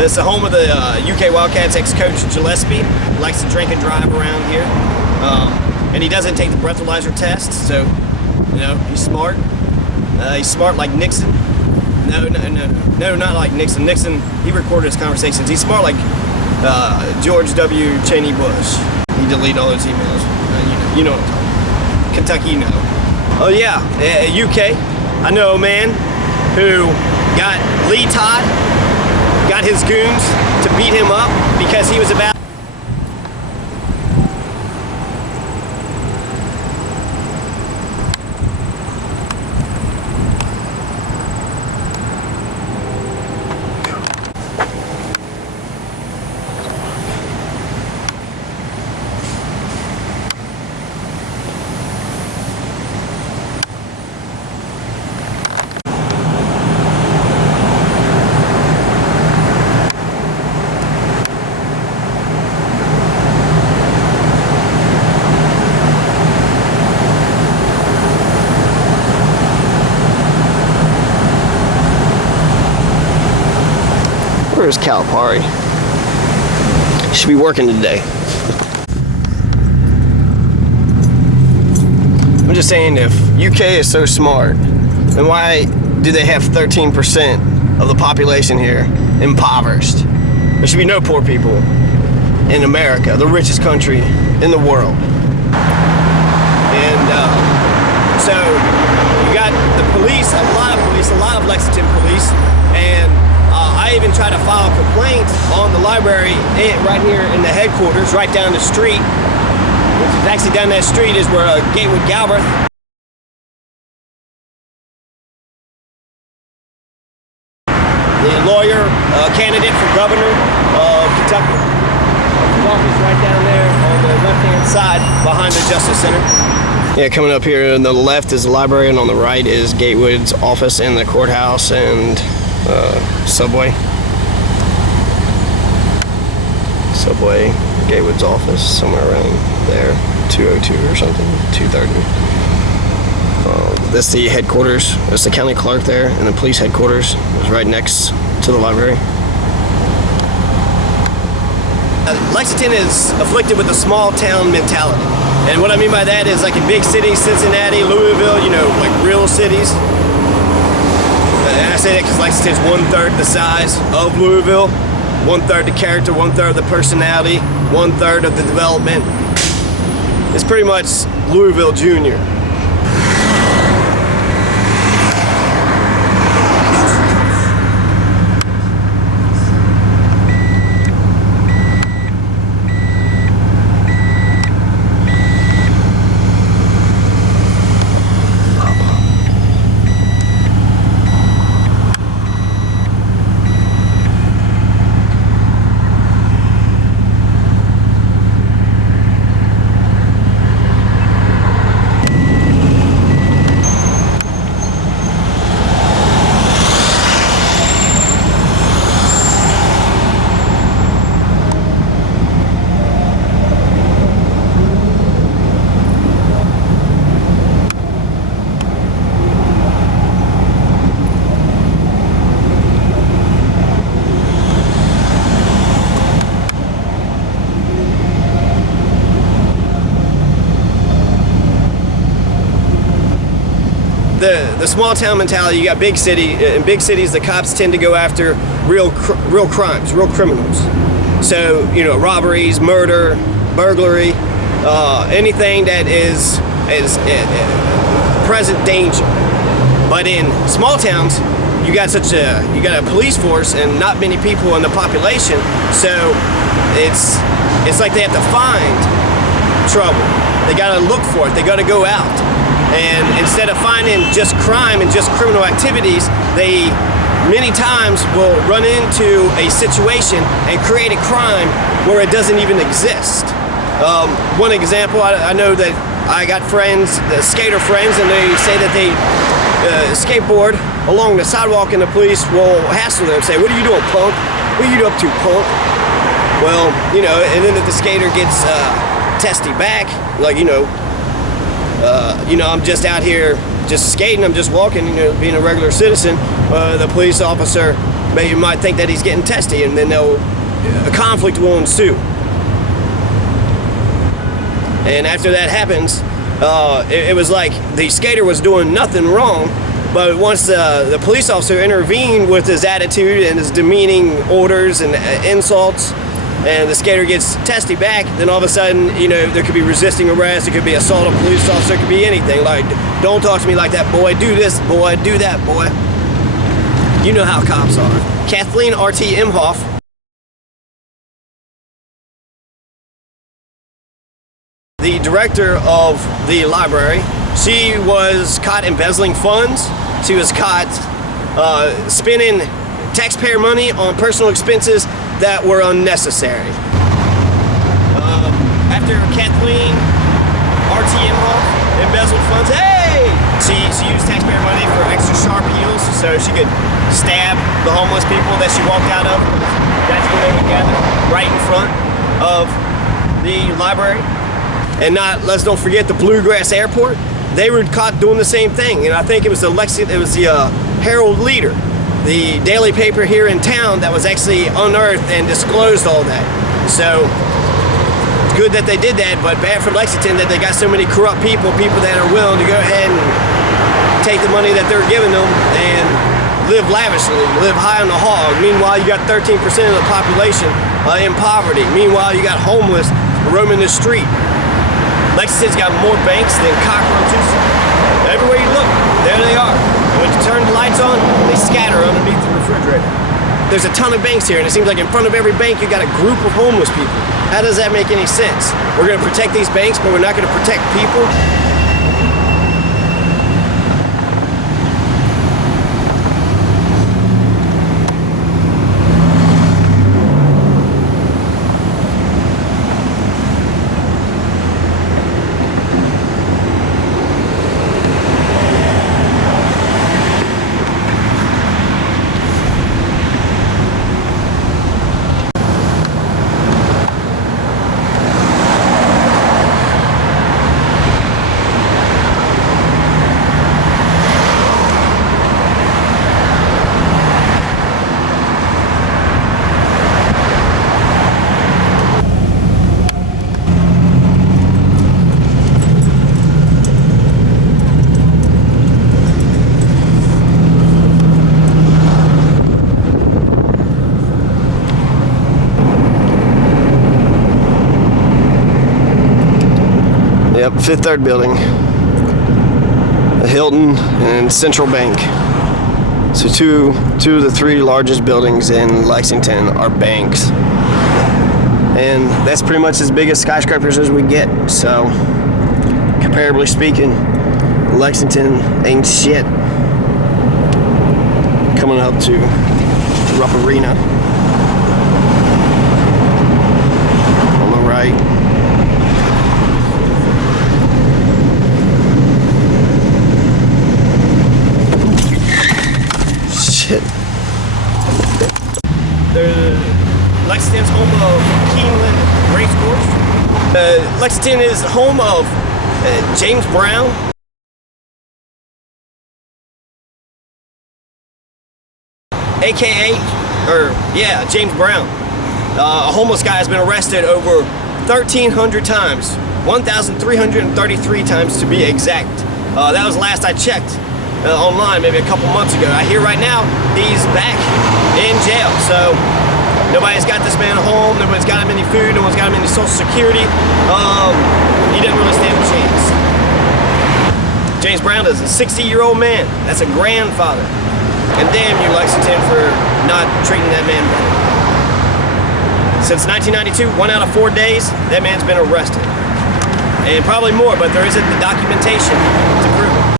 It's the home of the UK Wildcats ex-coach Gillespie. He likes to drink and drive around here. And he doesn't take the breathalyzer test, so, you know, he's smart. He's smart like Nixon. No, not like Nixon. Nixon, he recorded his conversations. He's smart like George W. Cheney Bush. He deleted all those emails. You know what I'm talking about. Kentucky, you know. Oh yeah, UK. I know a man who got Lee Todd, got his goons to beat him up because he was about Where's Calipari? Should be working today. I'm just saying, if UK is so smart, then why do they have 13% of the population here impoverished? There should be no poor people in America, the richest country in the world. And so you got the police, a lot of Lexington police, and I even tried to file a complaint on the library right here in the headquarters, right down the street, which is actually down that street is where Gatewood Galbraith, the lawyer, candidate for governor of Kentucky. His office right down there on the left-hand side behind the Justice Center. Yeah, coming up here on the left is the library, and on the right is Gatewood's office and the courthouse and Subway, Gatewood's office, somewhere around there, 202 or something, 230. That's the headquarters. That's the county clerk there, and the police headquarters is right next to the library. Lexington is afflicted with a small town mentality. And what I mean by that is, like in big cities, Cincinnati, Louisville, you know, like real cities. And I say that because Lexington's 1/3 the size of Louisville, 1/3 the character, 1/3 the personality, 1/3 of the development. It's pretty much Louisville Junior. The small town mentality, you got big city. In big cities, the cops tend to go after real crimes, real criminals. So, you know, robberies, murder, burglary, anything that is present danger. But in small towns, you got a police force and not many people in the population. So it's like they have to find trouble. They got to look for it. They got to go out. And instead of finding just crime and just criminal activities, they many times will run into a situation and create a crime where it doesn't even exist. One example, I know that I got friends, skater friends, and they say that they skateboard along the sidewalk and the police will hassle them and say, "What are you doing, punk? What are you up to, punk?" Well, you know, and then if the skater gets testy back, like, you know, You know, I'm just out here just skating, I'm just walking, you know, being a regular citizen. The police officer might think that he's getting testy, and then a conflict will ensue. And after that happens, it was like the skater was doing nothing wrong, but once the police officer intervened with his attitude and his demeaning orders and insults, and the skater gets testy back, then all of a sudden, you know, there could be resisting arrest, it could be assault of a police officer, it could be anything. Like, don't talk to me like that, boy, do this, boy, do that, boy. You know how cops are. Kathleen R.T. Imhoff, the director of the library, she was caught embezzling funds. She was caught spending taxpayer money on personal expenses that were unnecessary. After Kathleen R.T. Imhoff embezzled funds, hey! She used taxpayer money for extra sharp heels so she could stab the homeless people that she walked out of. That's when they would gather right in front of the library. And let's don't forget the Bluegrass Airport. They were caught doing the same thing. And I think it was the Herald Leader, the daily paper here in town, that was actually unearthed and disclosed all that. So it's good that they did that, but bad for Lexington that they got so many corrupt people that are willing to go ahead and take the money that they're giving them and live lavishly, live high on the hog. Meanwhile, you got 13% of the population in poverty. Meanwhile, you got homeless roaming the street. Lexington's got more banks than cockroaches. Everywhere you look, there they are. And when you turn the lights on, they scatter underneath the refrigerator. There's a ton of banks here, and it seems like in front of every bank you got a group of homeless people. How does that make any sense? We're gonna protect these banks, but we're not gonna protect people? Yep, Fifth Third Building, a Hilton, and Central Bank. So two of the three largest buildings in Lexington are banks. And that's pretty much as big as skyscrapers as we get. So, comparably speaking, Lexington ain't shit. Coming up to Rupp Arena on the right. Lexington's home of Keeneland Race Course. Lexington is home of James Brown. AKA, James Brown. A homeless guy has been arrested over 1,300 times. 1,333 times to be exact. That was last I checked online, maybe a couple months ago. I hear right now he's back in jail. So nobody's got this man home, nobody's got him any food, no one's got him any Social Security. He didn't really stand a chance. James Brown is a 60-year-old man. That's a grandfather. And damn you, Lexington, for not treating that man better. Since 1992, 1 out of 4 days, that man's been arrested. And probably more, but there isn't the documentation to prove